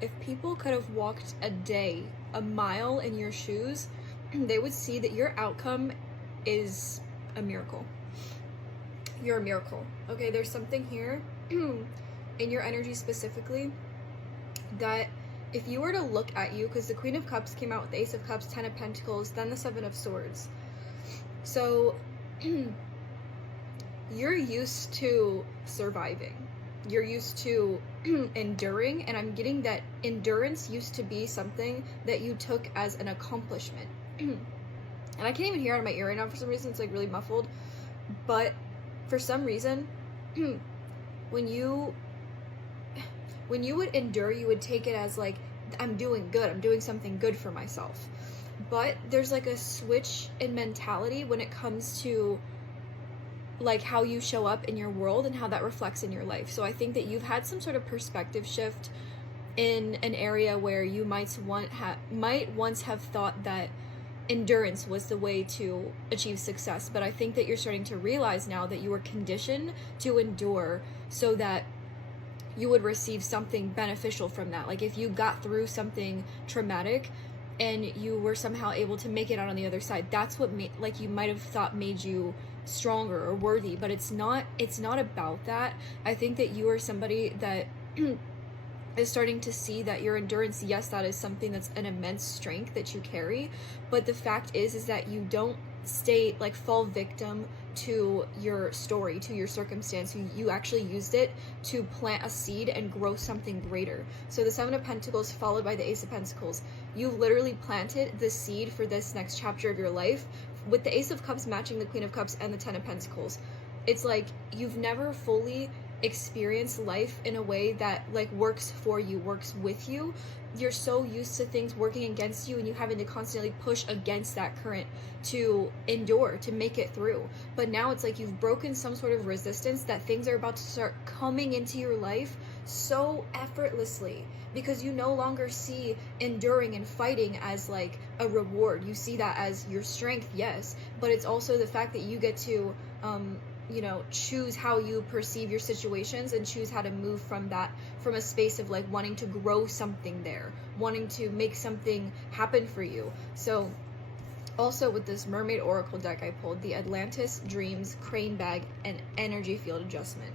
if people could have walked a day, a mile in your shoes, they would see that your outcome is a miracle. You're a miracle. Okay, there's something here in your energy specifically that if you were to look at you, because the Queen of Cups came out with the Ace of Cups, 10 of Pentacles, then the 7 of Swords. So you're used to surviving. You're used to enduring, and I'm getting that endurance used to be something that you took as an accomplishment. And I can't even hear out of my ear right now for some reason. It's like really muffled. But for some reason, when you would endure, you would take it as like, I'm doing good, I'm doing something good for myself. But there's like a switch in mentality when it comes to like how you show up in your world and how that reflects in your life. So I think that you've had some sort of perspective shift in an area where you might once have thought that endurance was the way to achieve success. But I think that you're starting to realize now that you were conditioned to endure so that you would receive something beneficial from that. Like if you got through something traumatic and you were somehow able to make it out on the other side, that's what you might have thought made you stronger or worthy. But it's not about that. I think that you are somebody that is starting to see that your endurance, yes, that is something that's an immense strength that you carry, but the fact is that you don't fall victim to your story, to your circumstance. You actually used it to plant a seed and grow something greater. So the 7 of Pentacles followed by the Ace of Pentacles, you've literally planted the seed for this next chapter of your life, with the Ace of Cups matching the Queen of Cups and the 10 of Pentacles. It's like you've never fully experienced life in a way that like works for you, works with you. You're so used to things working against you and you having to constantly push against that current to endure, to make it through. But now it's like you've broken some sort of resistance, that things are about to start coming into your life so effortlessly, because you no longer see enduring and fighting as like a reward. You see that as your strength, yes, but it's also the fact that you get to choose how you perceive your situations and choose how to move from a space of like wanting to grow something there, wanting to make something happen for you. So also with this Mermaid Oracle deck I pulled, the Atlantis, Dreams, Crane Bag, and Energy Field Adjustment.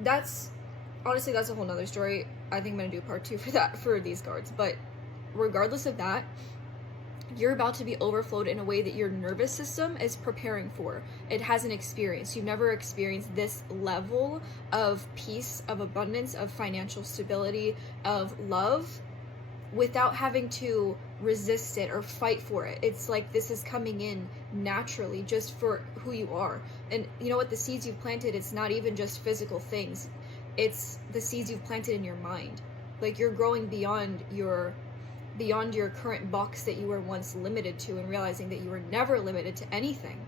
That's a whole nother story. I think I'm gonna do part 2 for these cards. But regardless of that, you're about to be overflowed in a way that your nervous system is preparing for. It hasn't experienced. You've never experienced this level of peace, of abundance, of financial stability, of love, without having to resist it or fight for it. It's like this is coming in naturally just for who you are. And you know what? The seeds you've planted, it's not even just physical things. It's the seeds you've planted in your mind. Like you're growing beyond your current box that you were once limited to, and realizing that you were never limited to anything.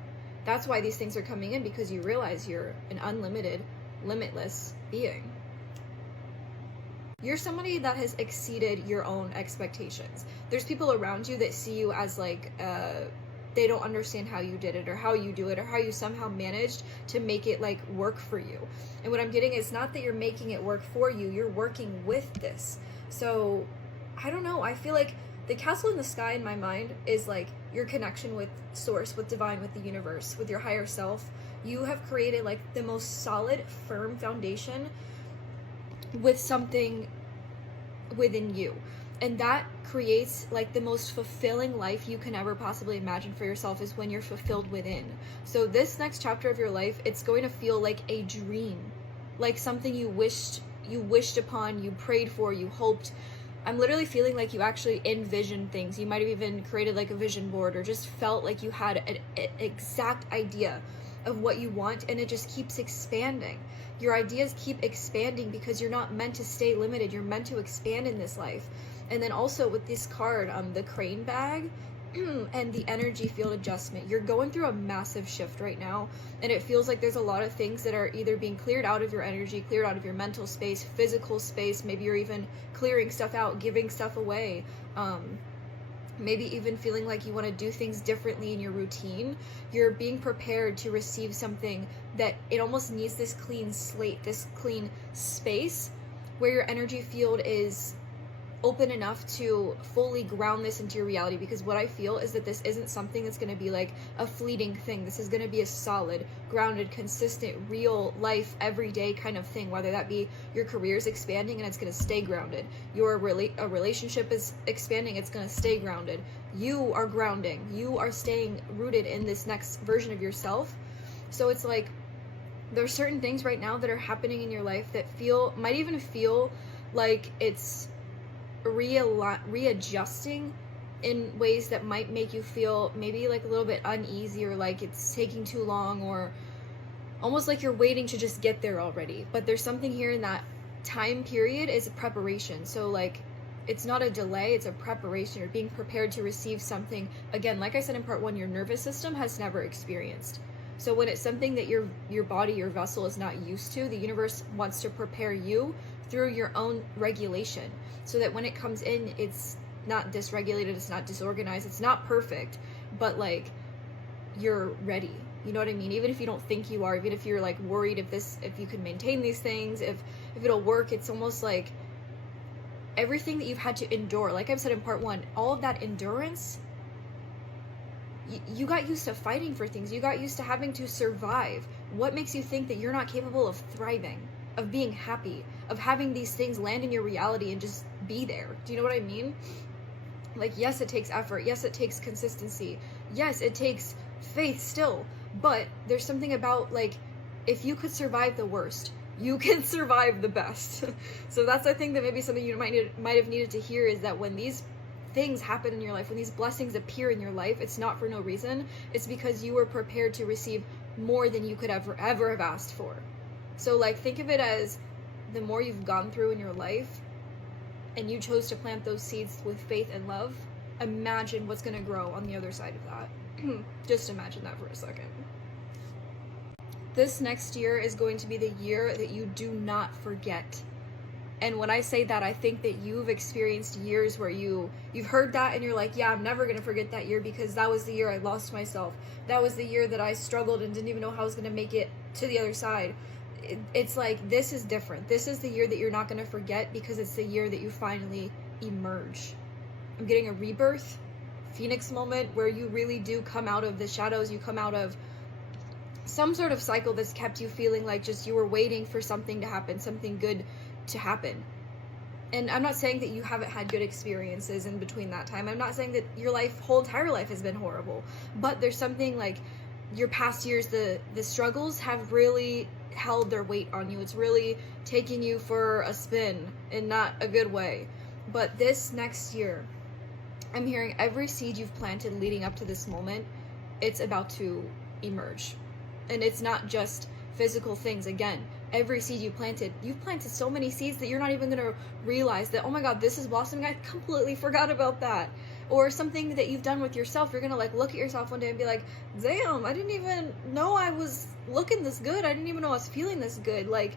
That's why these things are coming in, because you realize you're an unlimited, limitless being. You're somebody that has exceeded your own expectations. There's people around you that see you as like, they don't understand how you did it or how you do it or how you somehow managed to make it like work for you. And what I'm getting is not that you're making it work for you, you're working with this. So I don't know, I feel like the castle in the sky in my mind is like your connection with source, with divine, with the universe, with your higher self. You have created like the most solid, firm foundation with something within you. And that creates like the most fulfilling life you can ever possibly imagine for yourself, is when you're fulfilled within. So this next chapter of your life, it's going to feel like a dream, like something you wished upon, you prayed for, you hoped. I'm literally feeling like you actually envisioned things. You might have even created like a vision board, or just felt like you had an exact idea of what you want, and it just keeps expanding. Your ideas keep expanding because you're not meant to stay limited. You're meant to expand in this life. And then also with this card, the Crane Bag and the Energy Field Adjustment, you're going through a massive shift right now, and it feels like there's a lot of things that are either being cleared out of your energy, cleared out of your mental space, physical space. Maybe you're even clearing stuff out, giving stuff away, maybe even feeling like you want to do things differently in your routine. You're being prepared to receive something that it almost needs this clean slate, this clean space where your energy field is open enough to fully ground this into your reality. Because what I feel is that this isn't something that's going to be like a fleeting thing. This is going to be a solid, grounded, consistent, real life, everyday kind of thing, whether that be your career's expanding and it's going to stay grounded, a relationship is expanding, it's going to stay grounded, you are grounding, you are staying rooted in this next version of yourself. So it's like there's certain things right now that are happening in your life that might even feel like it's readjusting in ways that might make you feel maybe like a little bit uneasy, or like it's taking too long, or almost like you're waiting to just get there already. But there's something here in that time period is a preparation. So like it's not a delay, it's a preparation. You're being prepared to receive something, again, like I said in part 1, your nervous system has never experienced. So when it's something that your body, your vessel is not used to, the universe wants to prepare you through your own regulation, so that when it comes in, it's not dysregulated, it's not disorganized, it's not perfect, but like you're ready. You know what I mean? Even if you don't think you are, even if you're like worried if you can maintain these things, if it'll work, it's almost like everything that you've had to endure, like I've said in part 1, all of that endurance, you got used to fighting for things, you got used to having to survive. What makes you think that you're not capable of thriving, of being happy, of having these things land in your reality and just be there? Do you know what I mean? Like, yes, it takes effort, yes, it takes consistency, yes, it takes faith still, but there's something about, like, if you could survive the worst, you can survive the best. So that's, I think, that maybe something you might have needed to hear, is that when these things happen in your life, when these blessings appear in your life, it's not for no reason. It's because you were prepared to receive more than you could ever have asked for. So like, think of it as the more you've gone through in your life and you chose to plant those seeds with faith and love, imagine what's going to grow on the other side of that. Just imagine that for a second. This next year is going to be the year that you do not forget. And when I say that, I think that you've experienced years where you've heard that and you're like, yeah, I'm never going to forget that year, because that was the year I lost myself. That was the year that I struggled and didn't even know how I was going to make it to the other side. It's like, this is different. This is the year that you're not going to forget, because it's the year that you finally emerge. I'm getting a rebirth, phoenix moment, where you really do come out of the shadows. You come out of some sort of cycle that's kept you feeling like just you were waiting for something to happen, something good to happen. And I'm not saying that you haven't had good experiences in between that time. I'm not saying that your whole entire life has been horrible, but there's something like your past years, the struggles have really held their weight on you. It's really taking you for a spin in not a good way. But this next year, I'm hearing every seed you've planted leading up to this moment, it's about to emerge. And it's not just physical things. Again, every seed you've planted so many seeds that you're not even going to realize that, oh my god, this is blossoming, I completely forgot about that. Or something that you've done with yourself, you're going to like look at yourself one day and be like, damn, I didn't even know I was looking this good, I didn't even know I was feeling this good. Like,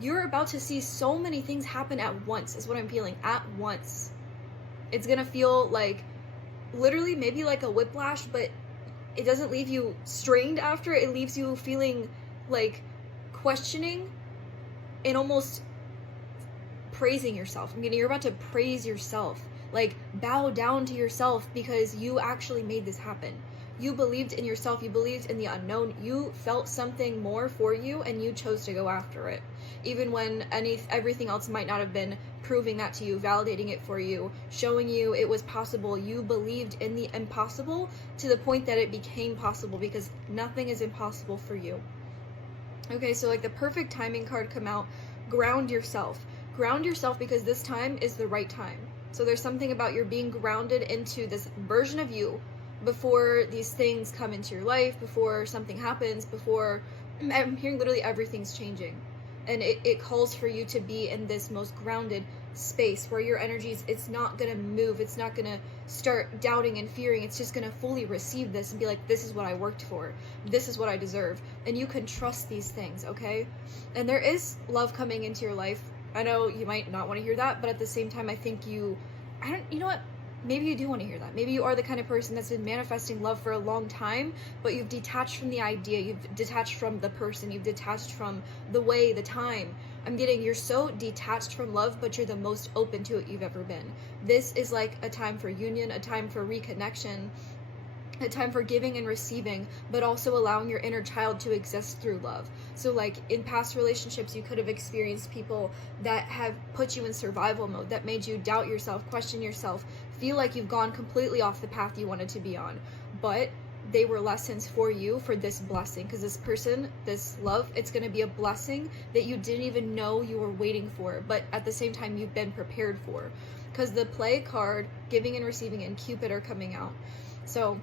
you're about to see so many things happen at once, is what I'm feeling, at once. It's going to feel like, literally, maybe like a whiplash, but it doesn't leave you strained after. It leaves you feeling like questioning and almost praising yourself. You're about to praise yourself, like bow down to yourself, because you actually made this happen. You believed in yourself, you believed in the unknown, you felt something more for you, and you chose to go after it. Even when everything else might not have been proving that to you, validating it for you, showing you it was possible, you believed in the impossible to the point that it became possible, because nothing is impossible for you. Okay, so like the perfect timing card come out, ground yourself. Ground yourself, because this time is the right time. So there's something about you're being grounded into this version of you before these things come into your life, before something happens, before, I'm hearing literally everything's changing. And it calls for you to be in this most grounded space where your energies, it's not going to move, it's not going to start doubting and fearing, it's just going to fully receive this and be like, this is what I worked for, this is what I deserve. And you can trust these things, okay? And there is love coming into your life. I know you might not want to hear that, but at the same time, I think you know what? Maybe you do want to hear that. Maybe you are the kind of person that's been manifesting love for a long time, but you've detached from the idea, you've detached from the person, you've detached from the way, the time, I'm getting you're so detached from love, but you're the most open to it you've ever been. This is like a time for union, a time for reconnection, a time for giving and receiving, but also allowing your inner child to exist through love. So like in past relationships, you could have experienced people that have put you in survival mode, that made you doubt yourself, question yourself, feel like you've gone completely off the path you wanted to be on. But they were lessons for you for this blessing, because this person, this love, it's going to be a blessing that you didn't even know you were waiting for, but at the same time you've been prepared for, because the play card, giving and receiving, and Cupid are coming out. So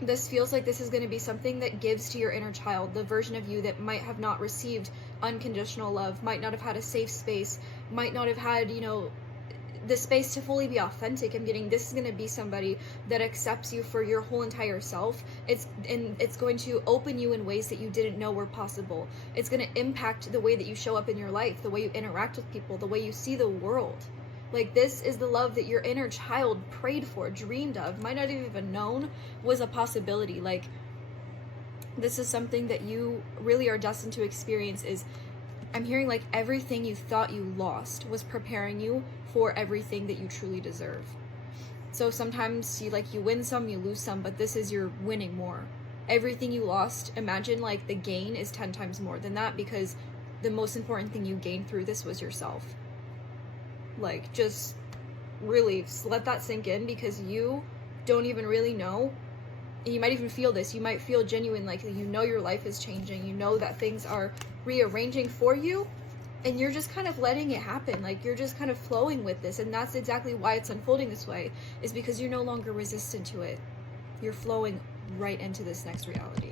this feels like this is going to be something that gives to your inner child, the version of you that might have not received unconditional love, might not have had a safe space, might not have had, you know, the space to fully be authentic. I'm getting this is going to be somebody that accepts you for your whole entire self. It's going to open you in ways that you didn't know were possible. It's going to impact the way that you show up in your life, the way you interact with people, the way you see the world. Like, this is the love that your inner child prayed for, dreamed of, might not have even known was a possibility. Like, this is something that you really are destined to experience. Is I'm hearing like everything you thought you lost was preparing you for everything that you truly deserve. So sometimes you win some, you lose some, but this is you're winning more. Everything you lost, imagine like the gain is 10 times more than that, because the most important thing you gained through this was yourself. Like, just really let that sink in, because you don't even really know. You might even feel this. You might feel genuine, like you know your life is changing. You know that things are rearranging for you, and you're just kind of letting it happen. Like, you're just kind of flowing with this, and that's exactly why it's unfolding this way, is because you're no longer resistant to it. You're flowing right into this next reality.